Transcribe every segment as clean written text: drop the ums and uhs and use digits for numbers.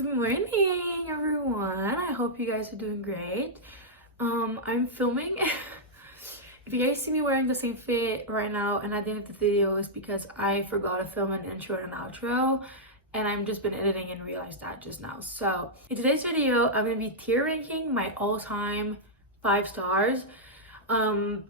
Good morning, everyone. I hope you guys are doing great. I'm filming. If you guys see me wearing the same fit right now and at the end of the video, is because I forgot to film an intro and an outro, and I've just been editing and realized that just now. So in today's video, I'm gonna be tier ranking my all-time 5 stars. And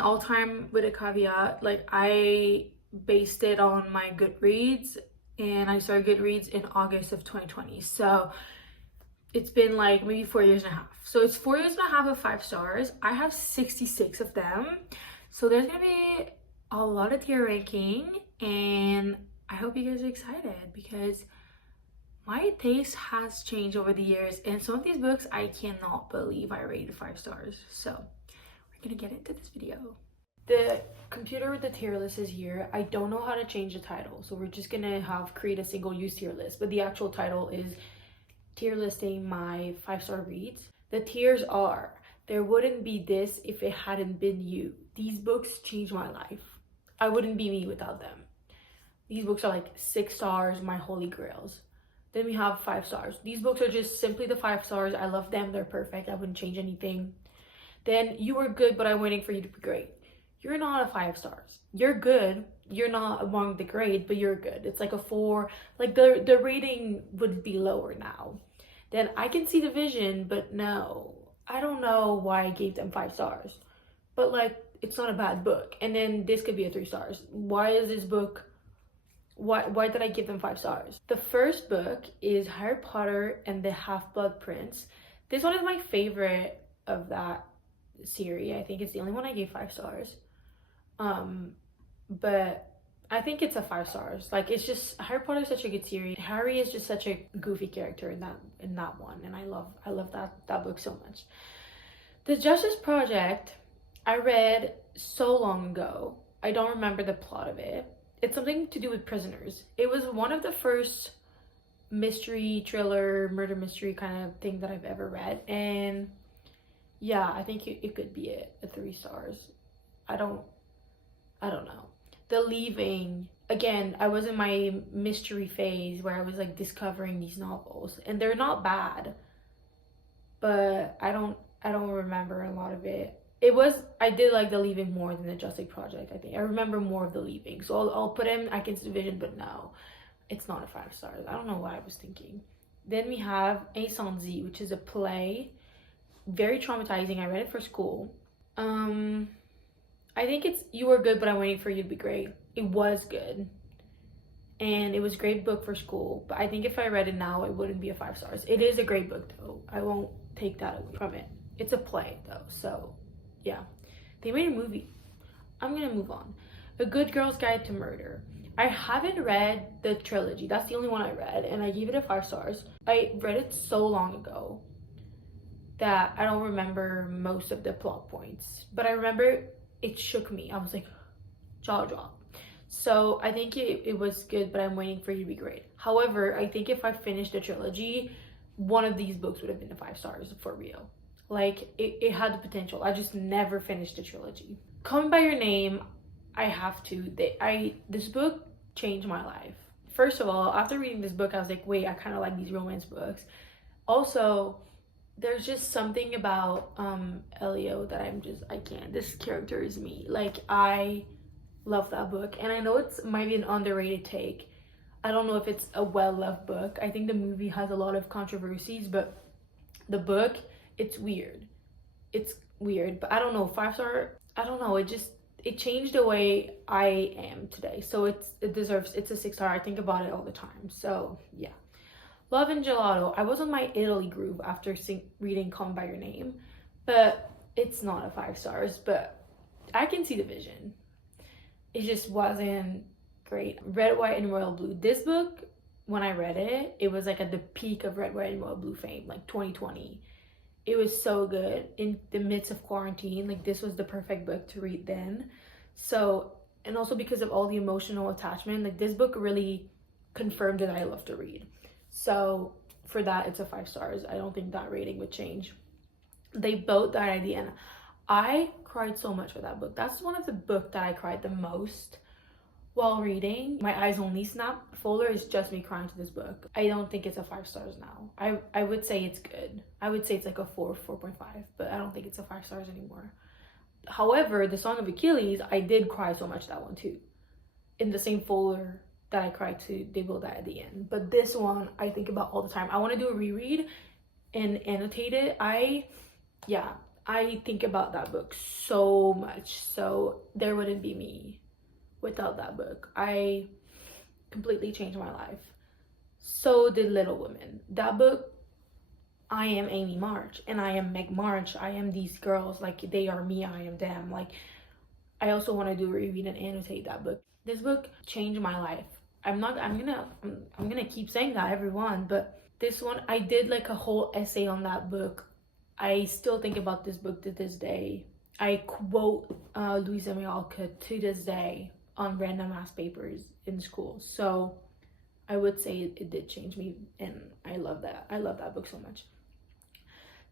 all-time with a caveat, like I based it on my Goodreads, and I started Goodreads in August of 2020. So it's been like maybe 4 years and a half. So it's 4 years and a half of 5 stars. I have 66 of them. So there's gonna be a lot of tier ranking, and I hope you guys are excited because my taste has changed over the years, and some of these books I cannot believe I rated 5 stars. So we're gonna get into this video. The computer with the tier list is here. I don't know how to change the title, so we're just gonna create a single use tier list, but the actual title is tier listing my 5-star reads. The tiers are: There Wouldn't Be This If It Hadn't Been You. These books changed my life. I wouldn't be me without them. These books are like 6 stars, my holy grails. Then we have 5 stars. These books are just simply the 5 stars. I love them, they're perfect, I wouldn't change anything. Then You Were Good, But I'm Waiting for You to Be Great. You're not a 5 stars. You're good. You're not among the grade, but you're good. It's like a 4. Like the rating would be lower now. Then I Can See the Vision, but no. I don't know why I gave them 5 stars. But like, it's not a bad book. And then this could be a 3 stars. Why is this book, why did I give them 5 stars? The first book is Harry Potter and the Half-Blood Prince. This one is my favorite of that series. I think it's the only one I gave 5 stars. But I think it's a 5 stars. Like, it's just, Harry Potter is such a good series. Harry is just such a goofy character in that one, and I love that book so much. The Justice Project I read so long ago. I don't remember the plot of it. It's something to do with prisoners. It was one of the first mystery thriller, murder mystery kind of thing that I've ever read, and yeah, I think it could be a 3 stars. I don't know. The Leaving, again, I was in my mystery phase where I was like discovering these novels, and they're not bad, but I don't remember a lot of it. I did like The Leaving more than the Justice Project. I think I remember more of The Leaving, so I'll put him I Can See the Vision, but no, it's not a 5 stars. I don't know what I was thinking. Then we have Incendie, which is a play, very traumatizing. I read it for school. I think it's You Were Good, But I'm Waiting for You to Be Great. It was good, and it was a great book for school, but I think if I read it now, it wouldn't be a 5 stars. It is a great book though. I won't take that away from it. It's a play though, so yeah. They made a movie. I'm gonna move on. A Good Girl's Guide to Murder. I haven't read the trilogy. That's the only one I read, and I gave it a 5 stars. I read it so long ago that I don't remember most of the plot points, but I remember it shook me. I was like, jaw drop. So I think it was good, but I'm Waiting for You to Be Great. However, I think if I finished the trilogy, one of these books would have been a 5 stars for real. Like, it had the potential. I just never finished the trilogy. Call Me By Your Name, I have to. This book changed my life. First of all, after reading this book, I was like, wait, I kind of like these romance books. Also, there's just something about Elio that I can't. This character is me. Like, I love that book, and I know it's might be an underrated take. I don't know if it's a well-loved book. I think the movie has a lot of controversies, but the book, it's weird. It's weird, but I don't know, 5 star, I don't know, it changed the way I am today. So it's a 6 star. I think about it all the time. So yeah. Love and Gelato. I was on my Italy groove after reading Call Me By Your Name, but it's not a 5 stars, but I Can See the Vision. It just wasn't great. Red, White, and Royal Blue. This book, when I read it, it was like at the peak of Red, White, and Royal Blue fame, like 2020. It was so good in the midst of quarantine. Like, this was the perfect book to read then. So, and also because of all the emotional attachment, like this book really confirmed that I love to read. So for that, it's a 5 stars. I don't think that rating would change. They Both Died at the End. I cried so much for that book. That's one of the books that I cried the most while reading. My eyes only snap folder is just me crying to this book. I don't think it's a 5 stars now. I would say it's good. I would say it's like a 4.5, but I don't think it's a 5 stars anymore. However, The Song of Achilles, I did cry so much that one too. In the same folder that I cried to They Will Die at the End. But this one I think about all the time. I want to do a reread and annotate it. I think about that book so much. So there wouldn't be me without that book. I completely changed my life. So did Little Women. That book, I am Amy March and I am Meg March. I am these girls, like they are me, I am them. Like I also want to do a reread and annotate that book. This book changed my life. I'm gonna keep saying that, everyone, but this one, I did like a whole essay on that book. I still think about this book to this day. I quote Louisa May Alcott to this day on random ass papers in school. So I would say it did change me, and I love that. I love that book so much.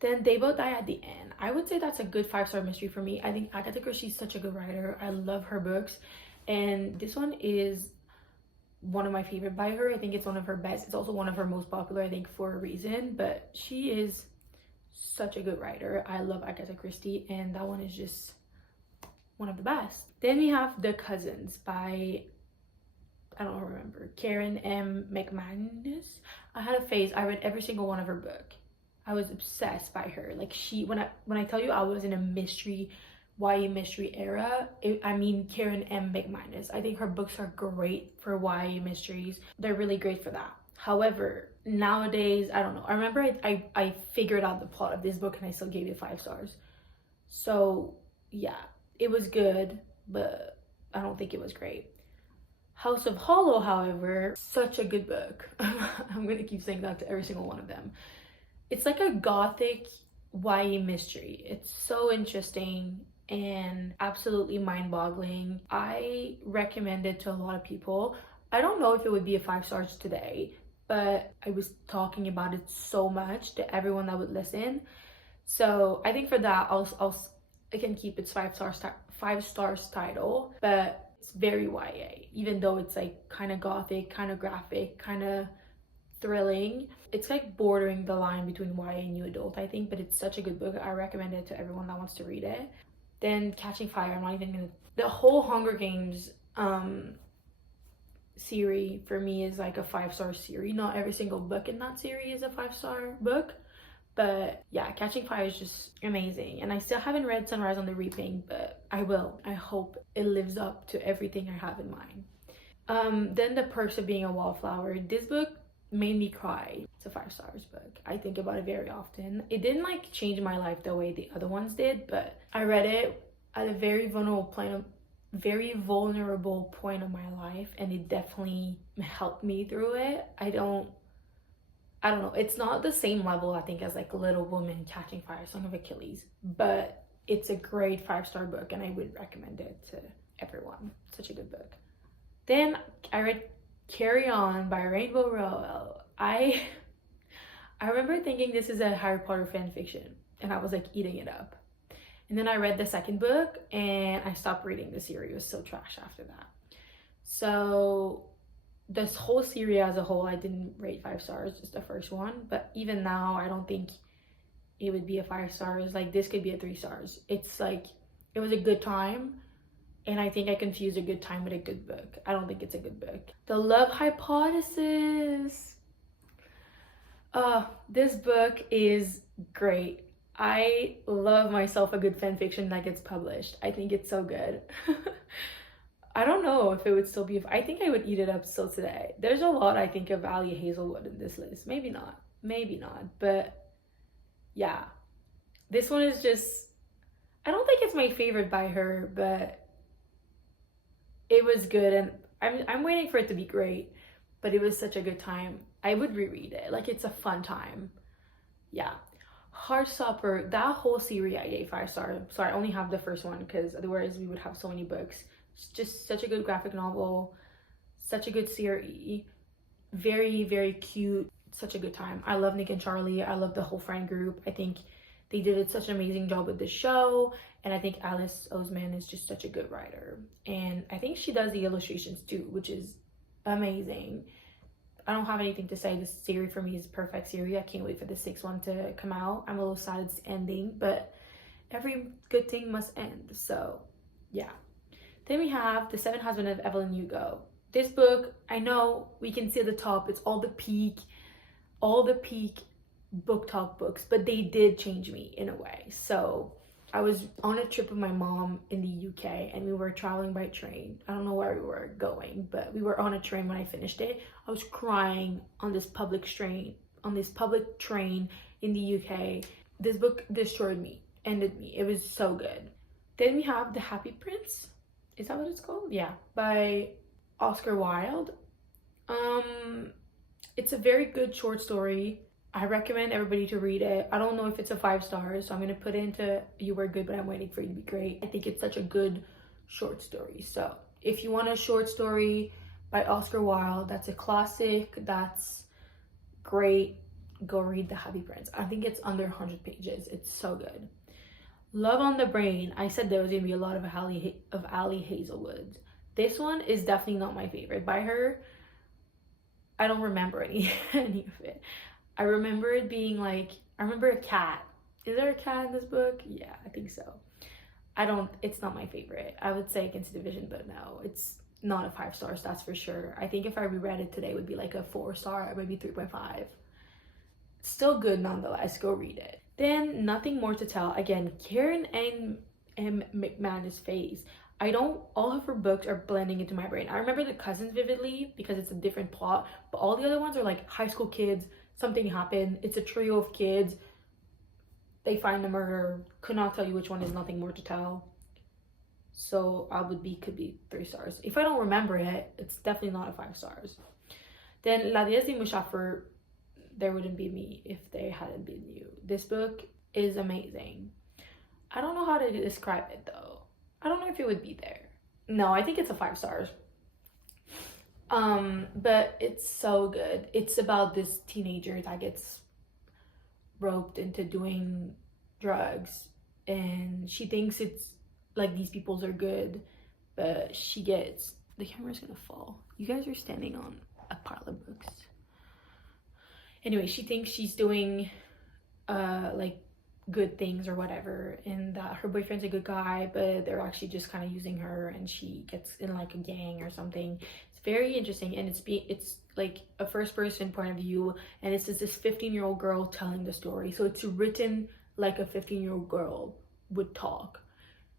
Then They Both Die at the End. I would say that's a good 5-star mystery for me. I think Agatha Christie's such a good writer. I love her books, and this one is one of my favorite by her. I think it's one of her best. It's also one of her most popular, I think, for a reason, but she is such a good writer. I love Agatha Christie, and that one is just one of the best. Then we have The Cousins by, I don't remember, Karen M. McManus. I had a phase, I read every single one of her book. I was obsessed by her. Like when I tell you I was in a mystery, YA mystery era, I mean Karen M. McManus. I think her books are great for YA mysteries. They're really great for that. However, nowadays, I don't know. I remember I figured out the plot of this book and I still gave it 5 stars. So yeah, it was good, but I don't think it was great. House of Hollow, however, such a good book. I'm gonna keep saying that to every single one of them. It's like a gothic YA mystery. It's so interesting and absolutely mind-boggling. I recommend it to a lot of people. I don't know if it would be a 5 stars today, but I was talking about it so much to everyone that would listen. So I think for that, I can keep its 5 stars title, but it's very YA, even though it's like kind of gothic, kind of graphic, kind of thrilling. It's like bordering the line between YA and new adult, I think, but it's such a good book. I recommend it to everyone that wants to read it. Then Catching Fire, I'm not even gonna, the whole Hunger Games series for me is like a 5-star series. Not every single book in that series is a 5-star book, but yeah, Catching Fire is just amazing. And I still haven't read Sunrise on the Reaping, but I will. I hope it lives up to everything I have in mind. Then The Perks of Being a Wallflower. This book made me cry. It's a 5 stars book. I think about it very often. It didn't like change my life the way the other ones did, but I read it at a very vulnerable point of my life, and it definitely helped me through it. I don't know, it's not the same level I think as like Little Women, Catching Fire, Song of Achilles, but it's a great 5-star book and I would recommend it to everyone. Such a good book. Then I read Carry On by Rainbow Rowell. I remember thinking this is a Harry Potter fan fiction, and I was like eating it up. And then I read the second book and I stopped reading the series. It was so trash after that. So this whole series as a whole, I didn't rate 5 stars, just the first one. But even now, I don't think it would be a 5 stars. Like this could be a 3 stars. It's like, it was a good time. And I think I confused a good time with a good book. I don't think it's a good book. The Love Hypothesis. This book is great. I love myself a good fan fiction that gets published. I think it's so good. I don't know if it would still be, I think I would eat it up still today. There's a lot I think of Ali Hazelwood in this list. Maybe not, but yeah. This one is just, I don't think it's my favorite by her, but it was good, and I'm waiting for it to be great, but it was such a good time. I would reread it. Like, it's a fun time. Yeah. Heartstopper, that whole series I gave 5 stars. Sorry, I only have the first one because otherwise we would have so many books. It's just such a good graphic novel, such a good series, very, very cute, such a good time. I love Nick and Charlie. I love the whole friend group. I think They did such an amazing job with the show, and I think Alice Oseman is just such a good writer. And I think she does the illustrations too, which is amazing. I don't have anything to say. This series for me is perfect series. I can't wait for the 6th one to come out. I'm a little sad it's ending, but every good thing must end. So yeah. Then we have The Seven Husbands of Evelyn Hugo. This book, I know we can see at the top, it's all the peak book talk books, but they did change me in a way. So I was on a trip with my mom in the UK, and we were traveling by train. I don't know where we were going, but we were on a train when I finished it. I was crying on this public train in the UK. This book destroyed me, ended me. It was so good. Then we have The Happy Prince. Is that what it's called? Yeah, by Oscar Wilde. It's a very good short story. I recommend everybody to read it. I don't know if it's a 5 stars, so I'm gonna put it into You Were Good, But I'm Waiting For You to Be Great. I think it's such a good short story. So if you want a short story by Oscar Wilde, that's a classic, that's great, go read The Happy Prince. I think it's under 100 pages. It's so good. Love on the Brain. I said there was gonna be a lot of Ali Hazelwood. This one is definitely not my favorite by her. I don't remember any of it. I remember it being like, I remember a cat. Is there a cat in this book? Yeah, I think so. It's not my favorite. I would say Against the Division, but no, it's not a 5 stars, that's for sure. I think if I reread it today, it would be like a 4 star, or maybe 3.5. Still good nonetheless, go read it. Then Nothing More to Tell. Again, Karen M. McManus phase. All of her books are blending into my brain. I remember The Cousins vividly because it's a different plot, but all the other ones are like high school kids, something happened, it's a trio of kids, they find the murder. Could not tell you which one is Nothing More to Tell. So could be 3 stars. If I don't remember it, it's definitely not a 5 stars. Then La Diaz de Mushafir, There Wouldn't Be Me If They Hadn't Been You. This book is amazing. I don't know how to describe it though. I don't know if it would be there. No, I think it's a 5 stars. But it's so good. It's about this teenager that gets roped into doing drugs, and she thinks it's like these peoples are good, but the camera's gonna fall. You guys are standing on a pile of books. Anyway, she thinks she's doing like good things or whatever, and that her boyfriend's a good guy, but they're actually just kind of using her, and she gets in like a gang or something. It's very interesting, and it's like a first person point of view, and it's just this 15-year-old girl telling the story, so it's written like a 15-year-old girl would talk.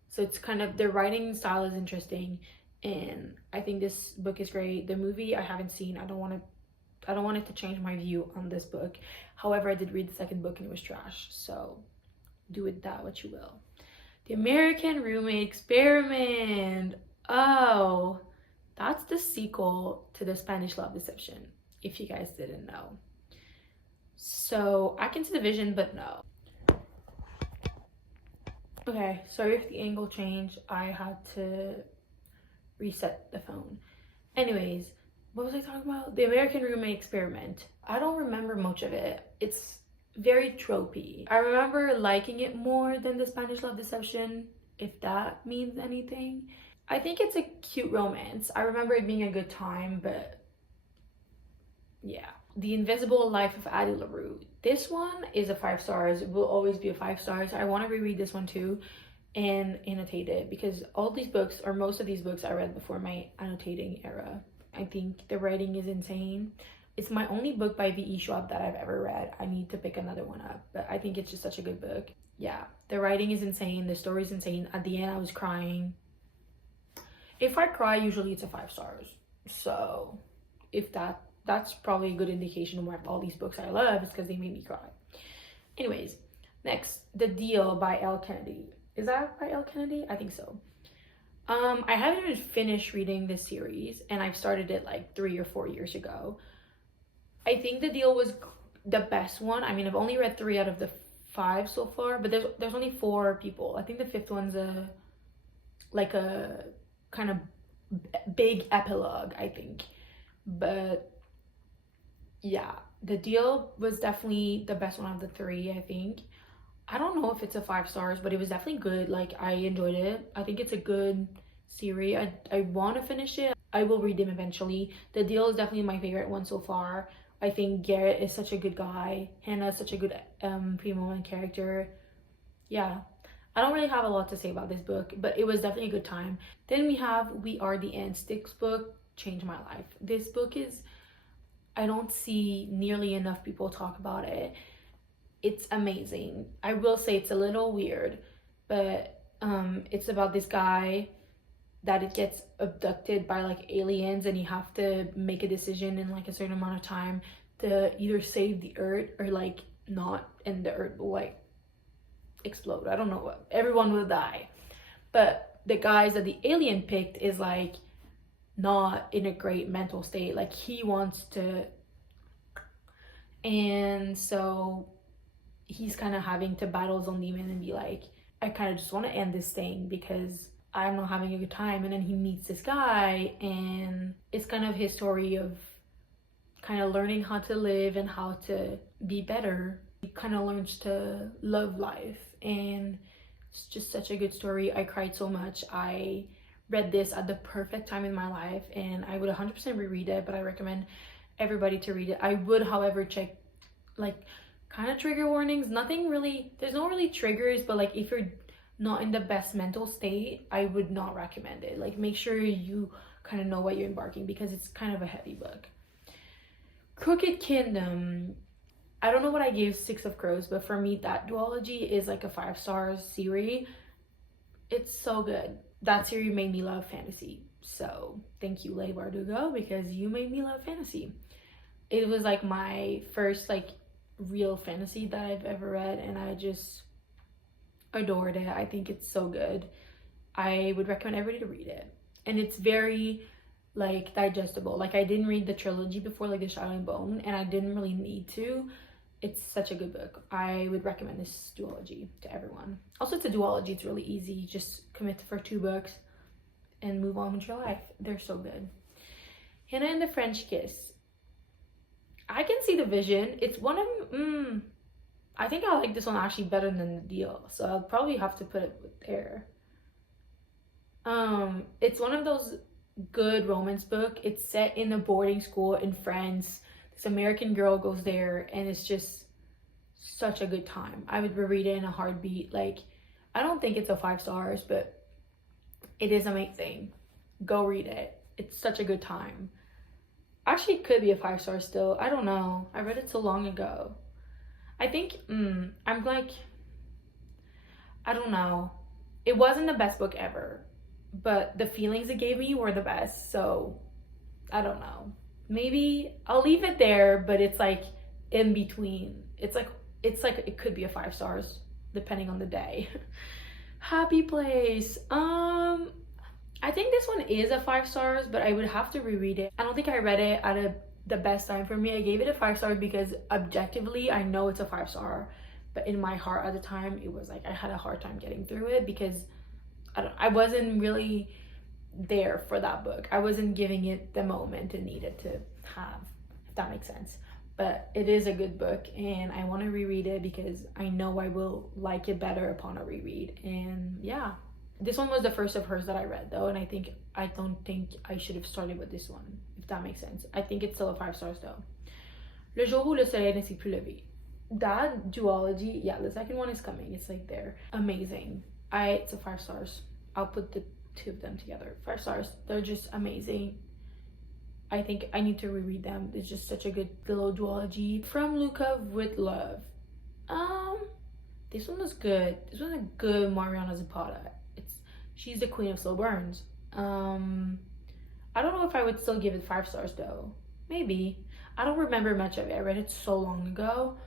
So it's kind of, their writing style is interesting, and I think this book is great. The movie I haven't seen. I don't want it to change my view on this book. However, I did read the 2nd book and it was trash, so do with that what you will. The American Roommate Experiment. Oh, that's the sequel to The Spanish Love Deception, if you guys didn't know. So I can see the vision, but no. Okay, sorry if the angle changed. I had to reset the phone. Anyways, what was I talking about? The American Roommate Experiment. I don't remember much of it. It's very tropey. I remember liking it more than The Spanish Love Deception, if that means anything. I think it's a cute romance. I remember it being a good time, but yeah. The Invisible Life of Addie LaRue. This one is a 5 stars. It will always be a 5 stars. I want to reread this one too and annotate it, because all these books, or most of these books, I read before my annotating era. I think the writing is insane. It's my only book by V.E. Schwab that I've ever read. I need to pick another one up, but I think it's just such a good book. Yeah, the writing is insane. The story is insane. At the end, I was crying. If I cry, usually it's a 5 stars. So if that's probably a good indication of why all these books I love is because they made me cry. Anyways, next, The Deal by Elle Kennedy. Is that by Elle Kennedy? I think so. I haven't even finished reading this series, and I've started it like 3 or 4 years ago. I think The Deal was the best one. I mean, I've only read 3 out of the 5 so far, but there's only 4 people. I think the 5th one's a kind of big epilogue, I think. But yeah, The Deal was definitely the best one of the 3, I think. I don't know if it's a 5 stars, but it was definitely good. Like, I enjoyed it. I think it's a good series. I want to finish it. I will read them eventually. The Deal is definitely my favorite one so far. I think Garrett is such a good guy. Hannah is such a good pre-moment character. Yeah, I don't really have a lot to say about this book, but it was definitely a good time. Then we have We Are the Ants. This book changed my life. This book is, I don't see nearly enough people talk about it. It's amazing. I will say it's a little weird, but it's about this guy that it gets abducted by like aliens, and you have to make a decision in like a certain amount of time to either save the earth or like not, and the earth will like explode. I don't know what, everyone will die. But the guys that the alien picked is like not in a great mental state. Like, he wants to, and so he's kind of having to battle his own demon and be like, I kind of just want to end this thing because I'm not having a good time. And then he meets this guy, and it's kind of his story of kind of learning how to live and how to be better. He kind of learns to love life, and it's just such a good story. I cried so much. I read this at the perfect time in my life, and I would 100% reread it, but I recommend everybody to read it. I would, however, check like kind of trigger warnings. Nothing really, there's no really triggers, but like if you're not in the best mental state, I would not recommend it. Like, make sure you kind of know what you're embarking, because it's kind of a heavy book. Crooked Kingdom, I don't know what I gave Six of Crows, but for me that duology is like a 5 stars series. It's so good. That series made me love fantasy, so thank you, Leigh Bardugo, because you made me love fantasy. It was like my first like real fantasy that I've ever read, and I just adored it. I think it's so good. I would recommend everybody to read it, and it's very like digestible. Like, I didn't read the trilogy before, like The Shadow and Bone, and I didn't really need to. It's such a good book. I would recommend this duology to everyone. Also, it's a duology. It's really easy. Just commit for 2 books and move on with your life. They're so good. Hannah and the French Kiss. I can see the vision. It's one of I think I like this one actually better than The Deal, so I'll probably have to put it there. It's one of those good romance book. It's set in a boarding school in France. This American girl goes there, and it's just such a good time. I would reread it in a heartbeat. Like, I don't think it's a 5 stars, but it is amazing. Go read it. It's such a good time. Actually, it could be a 5 star still. I don't know. I read it so long ago. I think I'm like, I don't know. It wasn't the best book ever, but the feelings it gave me were the best. So I don't know. Maybe I'll leave it there, but it's like in between. It's like it could be a 5 stars depending on the day. Happy Place. I think this one is a 5 stars, but I would have to reread it. I don't think I read it at the best time for me. I gave it a 5 stars because objectively I know it's a 5 star, but in my heart at the time it was like I had a hard time getting through it because I wasn't really there for that book. I wasn't giving it the moment it needed to have, if that makes sense. But it is a good book, and I want to reread it because I know I will like it better upon a reread. And yeah, this one was the first of hers that I read though, and I don't think I should have started with this one, if that makes sense. I think it's still a 5 stars though. Le jour où le soleil ne s'est plus levé. That duology, yeah, the second one is coming. It's like they're amazing. It's a 5 stars. I'll put the 2 of them together. 5 stars. They're just amazing. I think I need to reread them. It's just such a good little duology. From Luca with Love. This one was good. This was a good Mariana Zapata. She's the queen of slow burns. I don't know if I would still give it 5 stars though. Maybe. I don't remember much of it. I read it so long ago.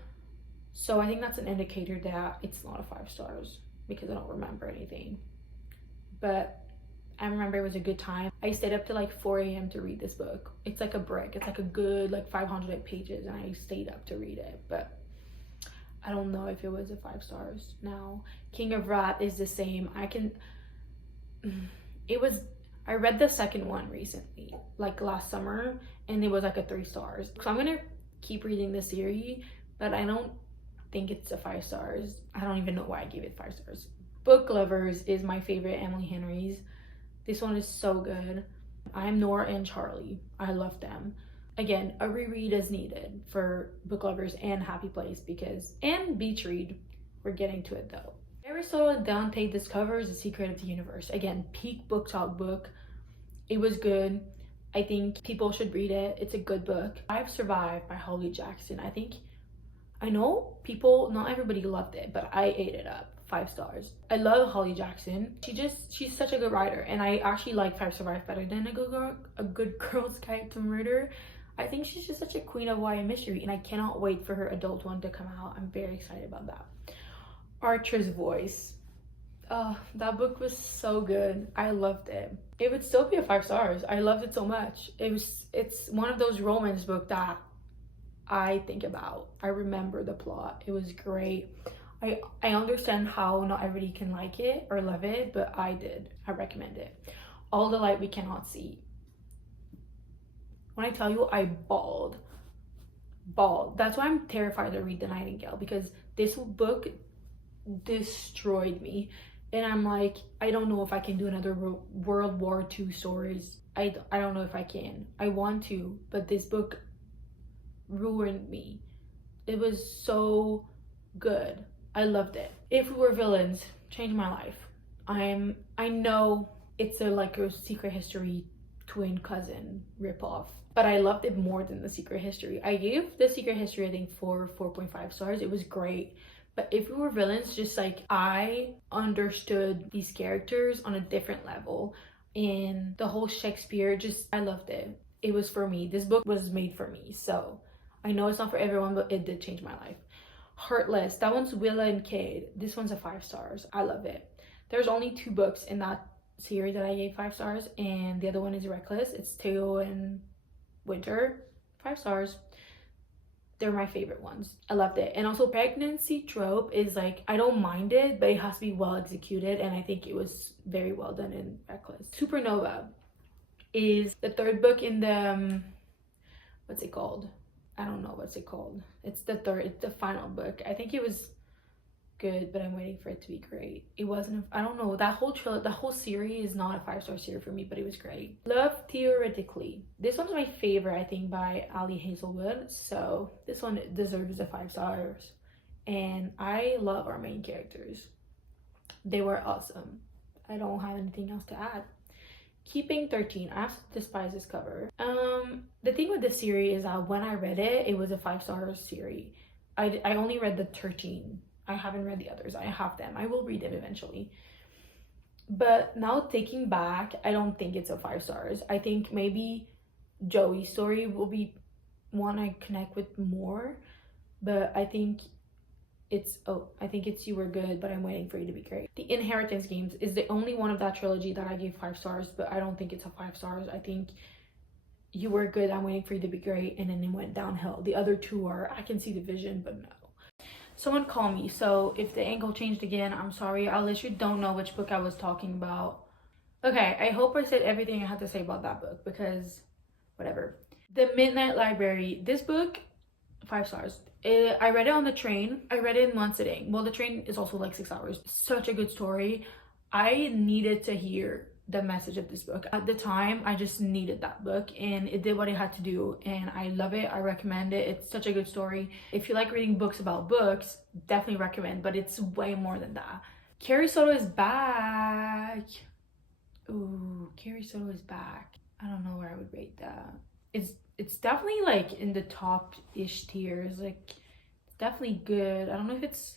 So I think that's an indicator that it's not a 5 stars because I don't remember anything. But I remember it was a good time. I stayed up to like 4 a.m. to read this book. It's like a brick. It's like a good like 500 pages, and I stayed up to read it. But I don't know if it was a 5 stars now. King of Wrath is the same. I read the second one recently, like last summer, and it was like a 3 stars. So I'm gonna keep reading the series, but I don't think it's a 5 stars. I don't even know why I gave it 5 stars. Book Lovers is my favorite Emily Henry's. This one is so good. I'm Nora and Charlie. I love them. Again, a reread is needed for Book Lovers and Happy Place and Beach Read. We're getting to it though. Aristotle and Dante discovers the secret of the universe. Again, peak book talk book. It was good. I think people should read it. It's a good book. I've Survived by Holly Jackson. I know people, not everybody loved it, but I ate it up. 5 stars. I love Holly Jackson. She's such a good writer, and I actually like I've Survived better than A Good Girl's Guide to Murder. I think she's just such a queen of YA mystery, and I cannot wait for her adult one to come out. I'm very excited about that. Archer's Voice. That book was so good. I loved it. It would still be a 5 stars. I loved it so much. It's one of those romance books that I think about. I remember the plot. It was great. I understand how not everybody can like it or love it, but I did. I recommend it. All the Light We Cannot See. When I tell you I bawled. That's why I'm terrified to read The Nightingale, because this book destroyed me. And I'm like, I don't know if I can do another World War II stories. I don't know if I can. I want to, but this book ruined me. It was so good. I loved it. If We Were Villains changed my life. I know it's a Secret History twin cousin ripoff, but I loved it more than The Secret History. I gave The Secret History, I think, 4.5 stars. It was great. But If We Were Villains, just I understood these characters on a different level. And the whole Shakespeare, I loved it. It was for me. This book was made for me. So I know it's not for everyone, but it did change my life. Heartless. That one's Willa and Cade. This one's a 5 stars. I love it. There's only 2 books in that series that I gave 5 stars. And the other one is Reckless. It's Theo and Winter. 5 stars. They're my favorite ones. I loved it. And also pregnancy trope is I don't mind it, but it has to be well executed, and I think it was very well done in Reckless. Supernova is the 3rd book in the what's it called? I don't know what's it called. It's the final book. I think it was good, but I'm waiting for it to be great. It wasn't I don't know, that whole series is not a 5-star series for me, but it was great. Love Theoretically. This one's my favorite, I think, by Ali Hazelwood, so this one deserves the 5 stars. And I love our main characters. They were awesome. I don't have anything else to add. Keeping 13. I absolutely despise this cover. The thing with this series is that when I read it, it was a 5-star series. I only read the 13. I haven't read the others. I have them. I will read them eventually. But now thinking back, I don't think it's a 5 stars. I think maybe Joey's story will be one I connect with more. But I think it's You Were Good, but I'm waiting for You to Be Great. The Inheritance Games is the only one of that trilogy that I gave 5 stars, but I don't think it's a 5 stars. I think You Were Good, I'm waiting for You to Be Great, and then it went downhill. The other 2 are, I can see the vision, but no. Someone call me, so if the angle changed again, I'm sorry. I literally don't know which book I was talking about. Okay, I hope I said everything I had to say about that book, because whatever. The Midnight Library. This book, 5 stars. I read it on the train. I read it in one sitting. Well, the train is also 6 hours. Such a good story. I needed to hear the message of this book. At the time, I just needed that book, and it did what it had to do, and I love it. I recommend it. It's such a good story. If you like reading books about books, definitely recommend, but it's way more than that. Carrie Soto is back. Ooh, Carrie Soto is back. I don't know where I would rate that. It's definitely in the top-ish tiers. It's definitely good. I don't know if it's,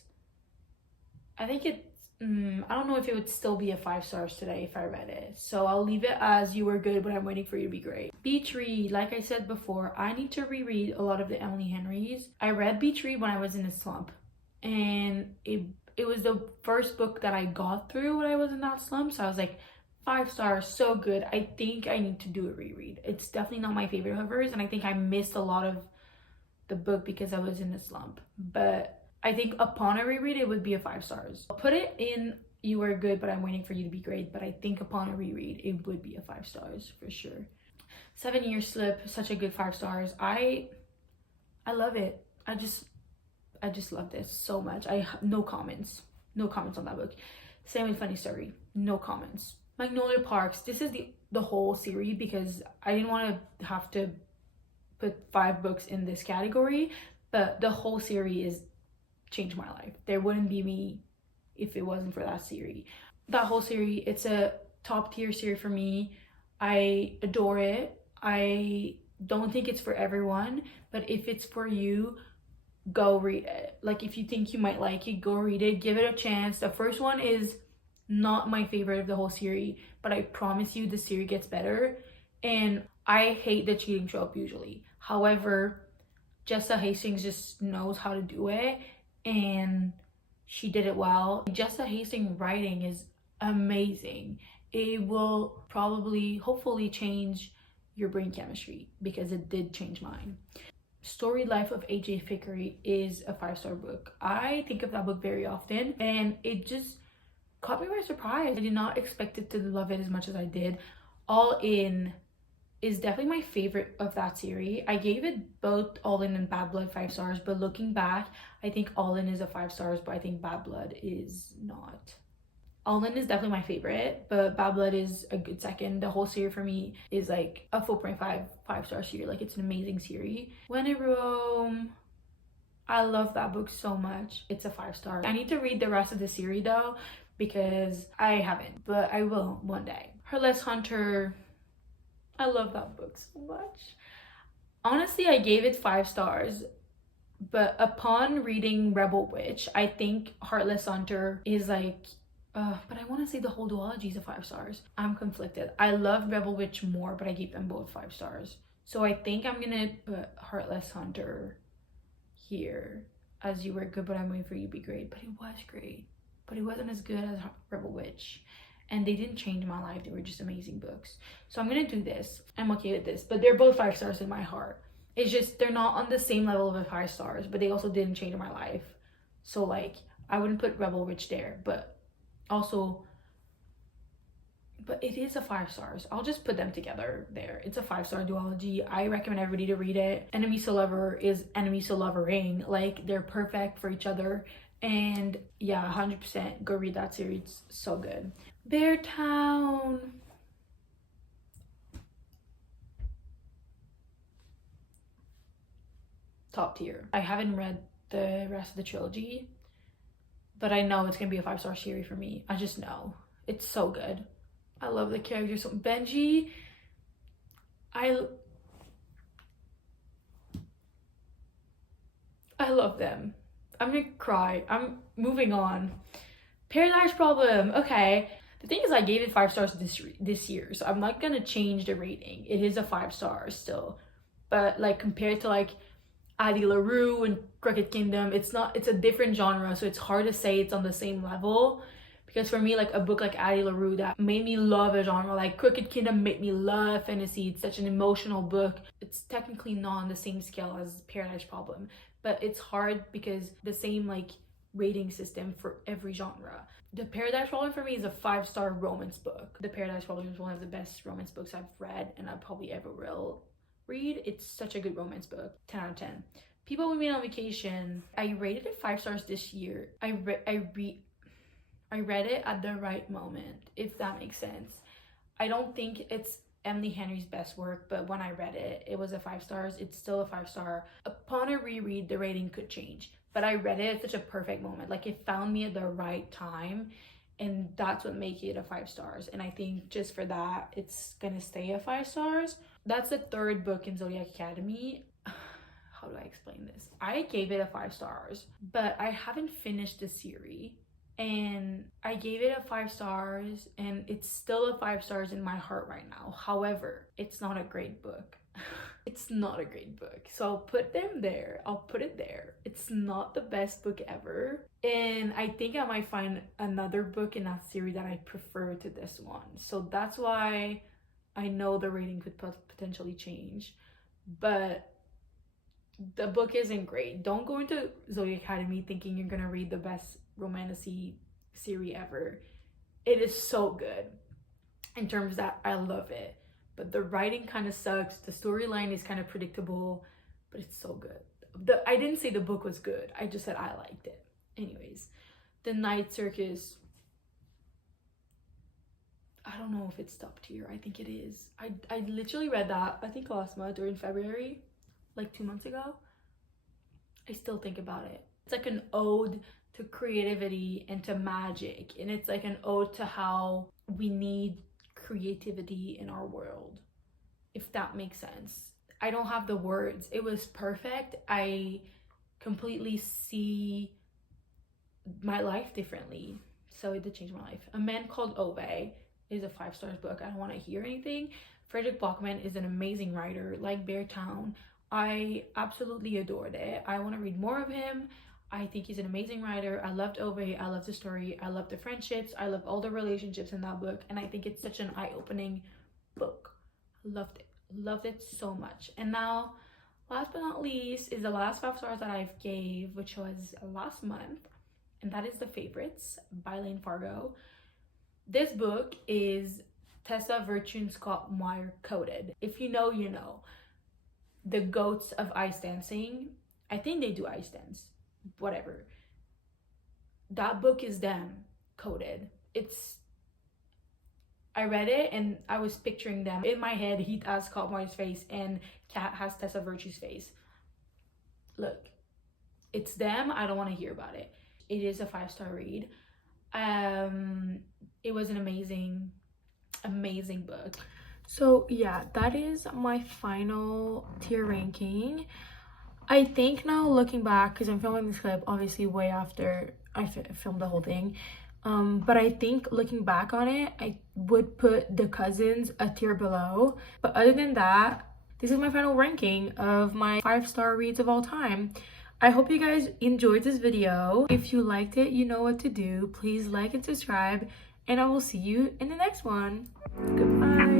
I think it's, I don't know if it would still be a 5 stars today if I read it. So I'll leave it as You Were Good, but I'm waiting for You to Be Great. Beach Read, like I said before, I need to reread a lot of the Emily Henrys. I read Beach Read when I was in a slump, and it was the first book that I got through when I was in that slump. So I was like, 5 stars, so good. I think I need to do a reread. It's definitely not my favorite of hers, and I think I missed a lot of the book because I was in a slump. But I think upon a reread, it would be a 5 stars. I'll put it in You Were Good, but I'm waiting for You to Be Great. But I think upon a reread, it would be a 5 stars for sure. 7 Year Slip, such a good 5 stars. I love it. I just love this so much. No comments. No comments on that book. Same with Funny Story. No comments. Magnolia Parks. This is the whole series because I didn't want to have to put 5 books in this category, but the whole series changed my life. There wouldn't be me if it wasn't for that series. That whole series, it's a top tier series for me. I adore it. I don't think it's for everyone, but if it's for you, go read it. Like, if you think you might like it, go read it. Give it a chance. The first one is not my favorite of the whole series, but I promise you the series gets better. And I hate the cheating trope usually. However, Jessa Hastings just knows how to do it, and she did it well. Jessa Hastings' writing is amazing. It will probably, hopefully, change your brain chemistry because it did change mine. Story Life of AJ Fikry is a 5-star book. I think of that book very often, and it just caught me by surprise. I did not expect it to love it as much as I did. All In is definitely my favorite of that series. I gave it both All In and Bad Blood 5 stars, but looking back, I think All In is a 5 stars, but I think Bad Blood is not. All In is definitely my favorite, but Bad Blood is a good second. The whole series for me is like a 4.5 5-star series. Like, it's an amazing series. When in Rome, I love that book so much. It's a 5-star. I need to read the rest of the series though, because I haven't, but I will one day. Heartless Hunter, I love that book so much. Honestly, I gave it 5 stars, but upon reading Rebel Witch, I think Heartless Hunter is like, but I want to say the whole duology is a 5 stars. I'm conflicted. I love Rebel Witch more, but I gave them both 5 stars. So I think I'm gonna put Heartless Hunter here as You Were Good, But I'm Waiting for You to Be Great. But it was great. But it wasn't as good as Rebel Witch. And they didn't change my life. They were just amazing books. So I'm gonna do this. I'm okay with this. But they're both 5 stars in my heart. It's just they're not on the same level of 5 stars, but they also didn't change my life. So like, I wouldn't put Rebel Witch there, but also, but it is a 5 stars. I'll just put them together there. It's a 5-star duology. I recommend everybody to read it. Enemies to Lover is Enemies to Lovering. Like, they're perfect for each other. And yeah, 100% go read that series. It's so good. Bear Town. Top tier. I haven't read the rest of the trilogy, but I know it's gonna be a 5-star series for me. I just know. It's so good. I love the characters. So Benji, I love them. I'm gonna cry. I'm moving on. Paradise Problem. Okay. The thing is, I gave it 5 stars this year, so I'm not gonna change the rating. It is a 5 stars still, but like compared to like Addie LaRue and Crooked Kingdom, it's a different genre, so it's hard to say it's on the same level. Because for me, like a book like Addie LaRue that made me love a genre, like Crooked Kingdom made me love fantasy. It's such an emotional book. It's technically not on the same scale as Paradise Problem, but it's hard because the same like rating system for every genre. The Paradise Problem for me is a 5-star romance book. The Paradise Problem is one of the best romance books I've read and I probably ever will read. It's such a good romance book. 10 out of 10. People We Meet on Vacation, I rated it 5 stars this year. I read it at the right moment, if that makes sense. I don't think it's Emily Henry's best work, but when I read it, it was a 5 stars. It's still a 5-star. Upon a reread, the rating could change, but I read it at such a perfect moment. Like, it found me at the right time, and that's what makes it a 5 stars. And I think just for that, it's gonna stay a 5 stars. That's the 3rd book in Zodiac Academy. How do I explain this? I gave it a 5 stars, but I haven't finished the series. And I gave it a 5 stars, and it's still a 5 stars in my heart right now. However, it's not a great book. It's not a great book. So I'll put them there. I'll put it there. It's not the best book ever. And I think I might find another book in that series that I prefer to this one. So that's why I know the rating could potentially change. But the book isn't great. Don't go into Zodiac Academy thinking you're gonna read the best romantasy series ever. It is so good in terms that I love it, but the writing kind of sucks. The storyline is kind of predictable, but it's so good. I didn't say the book was good. I just said I liked it. Anyways, The Night Circus, I don't know if it's top tier. I think it is. I literally read that, I think last month or in February, like 2 months ago. I still think about it. It's like an ode to creativity and to magic, and it's like an ode to how we need creativity in our world, if that makes sense. I don't have the words. It was perfect. I completely see my life differently, so it did change my life. A Man Called Ove is a 5 stars book. I don't want to hear anything. Frederick Bachman is an amazing writer, like Beartown. I absolutely adored it. I want to read more of him. I think he's an amazing writer. I loved Ove. I loved the story. I loved the friendships. I love all the relationships in that book. And I think it's such an eye-opening book. Loved it. Loved it so much. And now, last but not least, is the last 5 stars that I've gave, which was last month. And that is The Favorites by Lane Fargo. This book is Tessa Virtue Scott Meyer coded. If you know, you know. The goats of ice dancing. I think they do ice dance. Whatever. That book is them coded. I read it and I was picturing them. In my head, Heath has Scott Meyer's face and Kat has Tessa Virtue's face. Look, it's them. I don't want to hear about it. It is a 5-star read. It was an amazing book. So yeah, that is my final tier ranking. I think now, looking back, because I'm filming this clip obviously way after I filmed the whole thing, but I think looking back on it, I would put The Cousins a tier below. But other than that, this is my final ranking of my 5-star reads of all time. I hope you guys enjoyed this video. If you liked it, you know what to do. Please like and subscribe, and I will see you in the next one. Goodbye.